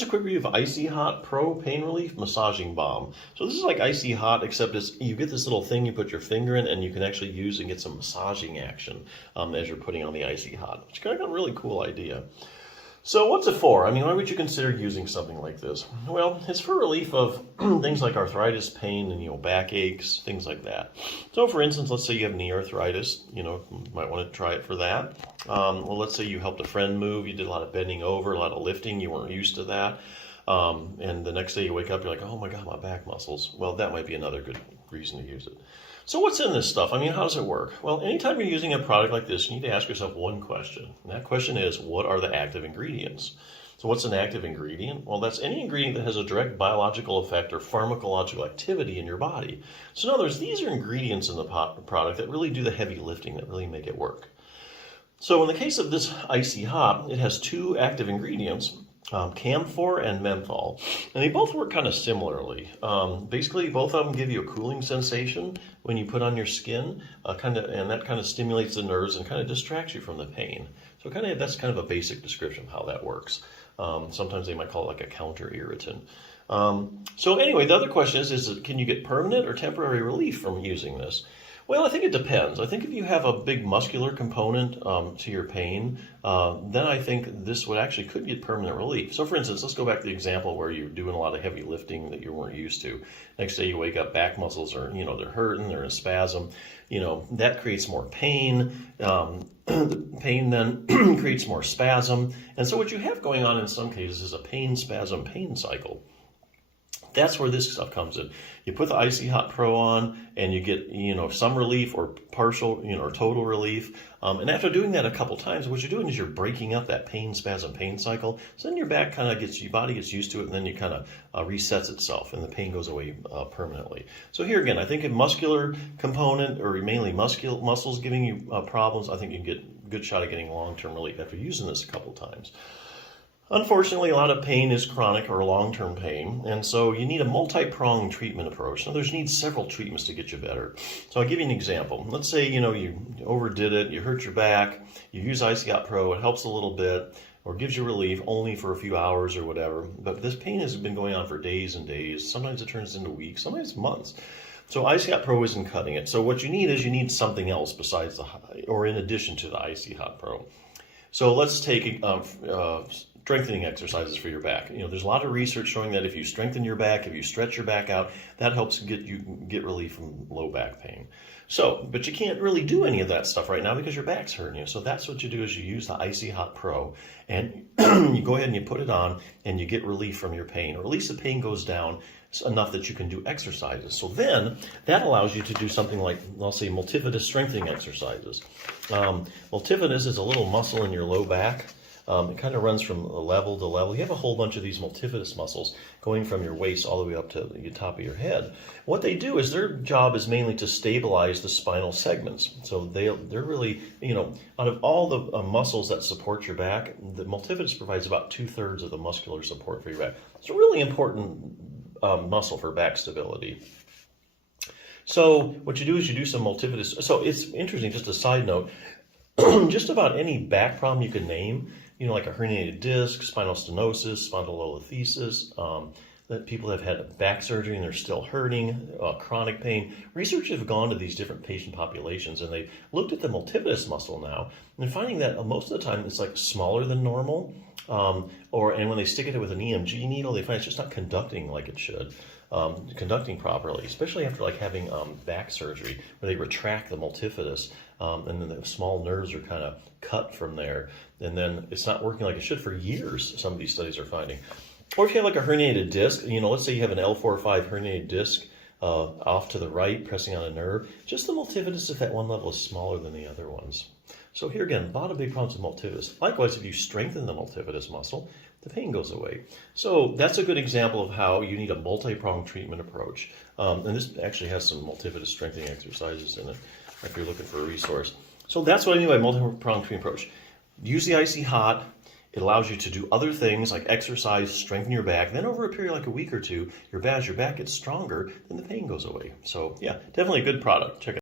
just a quick review of Icy Hot Pro Pain Relief Massaging Balm. So this is like Icy Hot, except you get this little thing you put your finger in and you can actually use and get some massaging action as you're putting on the Icy Hot, which is kind of a really cool idea. So what's it for? I mean, why would you consider using something like this? Well, it's for relief of things like arthritis, pain, and back aches, things like that. So for instance, let's say you have knee arthritis, you might want to try it for that. Well, let's say you helped a friend move, you did a lot of bending over, a lot of lifting, you weren't used to that. And the next day you wake up, you're like, oh my God, my back muscles. Well, that might be another good reason to use it. So what's in this stuff? I mean, how does it work? Well, anytime you're using a product like this, you need to ask yourself one question. And that question is, what are the active ingredients? So what's an active ingredient? Well, that's any ingredient that has a direct biological effect or pharmacological activity in your body. So in other words, these are ingredients in the product that really do the heavy lifting, that really make it work. So in the case of this Icy Hot, it has two active ingredients, camphor and menthol, and they both work kind of similarly. Basically, both of them give you a cooling sensation when you put on your skin, and that kind of stimulates the nerves and kind of distracts you from the pain. So that's kind of a basic description of how that works. Sometimes they might call it like a counter irritant. So anyway, the other question is can you get permanent or temporary relief from using this? Well, I think it depends. I think if you have a big muscular component to your pain, then I think this could get permanent relief. So for instance, let's go back to the example where you're doing a lot of heavy lifting that you weren't used to. Next day you wake up, back muscles are, they're hurting, they're in a spasm. That creates more pain. The pain then creates more spasm. And so what you have going on in some cases is a pain, spasm, pain cycle. That's where this stuff comes in. You put the Icy Hot Pro on and you get, some relief or partial, or total relief. And after doing that a couple times, what you're doing is you're breaking up that pain, spasm, pain cycle. So then your back your body gets used to it, and then you kind of resets itself and the pain goes away permanently. So here again, I think a muscular component or mainly muscles giving you problems, I think you can get a good shot at getting long-term relief after using this a couple times. Unfortunately, a lot of pain is chronic or long-term pain, and so you need a multi-pronged treatment approach. In other words, you need several treatments to get you better. So I'll give you an example. Let's say, you overdid it, you hurt your back, you use Icy Hot Pro, it helps a little bit, or gives you relief only for a few hours or whatever, but this pain has been going on for days and days. Sometimes it turns into weeks, sometimes months. So Icy Hot Pro isn't cutting it. So what you need something else besides or in addition to the Icy Hot Pro. So let's take strengthening exercises for your back. There's a lot of research showing that if you strengthen your back, if you stretch your back out, that helps get relief from low back pain. But you can't really do any of that stuff right now because your back's hurting you. So that's what you do is you use the Icy Hot Pro and you go ahead and you put it on and you get relief from your pain, or at least the pain goes down enough that you can do exercises. So then that allows you to do something like, I'll say, multifidus strengthening exercises. Multifidus is a little muscle in your low back. It kind of runs from level to level. You have a whole bunch of these multifidus muscles going from your waist all the way up to the top of your head. What they do is their job is mainly to stabilize the spinal segments. So they're really, out of all the muscles that support your back, the multifidus provides about 2/3 of the muscular support for your back. It's a really important muscle for back stability. So what you do is you do some multifidus. So it's interesting, just a side note, just about any back problem you can name, like a herniated disc, spinal stenosis, spondylolisthesis, that people have had back surgery and they're still hurting, chronic pain. Researchers have gone to these different patient populations and they've looked at the multifidus muscle now and finding that most of the time it's like smaller than normal, and when they stick it with an EMG needle, they find it's just not conducting like it should. Conducting properly, especially after having back surgery where they retract the multifidus and then the small nerves are kind of cut from there, and then it's not working like it should for years, some of these studies are finding. Or if you have a herniated disc, let's say you have an L4 or 5 herniated disc off to the right pressing on a nerve, just the multifidus if at one level is smaller than the other ones. So here again, a lot of big problems with multifidus. Likewise, if you strengthen the multifidus muscle, the pain goes away. So that's a good example of how you need a multi-pronged treatment approach. And this actually has some multifidus strengthening exercises in it if you're looking for a resource. So that's what I mean by multi-pronged treatment approach. Use the Icy Hot. It allows you to do other things like exercise, strengthen your back. Then over a period like a week or two, as your back gets stronger, then the pain goes away. So yeah, definitely a good product. Check it out.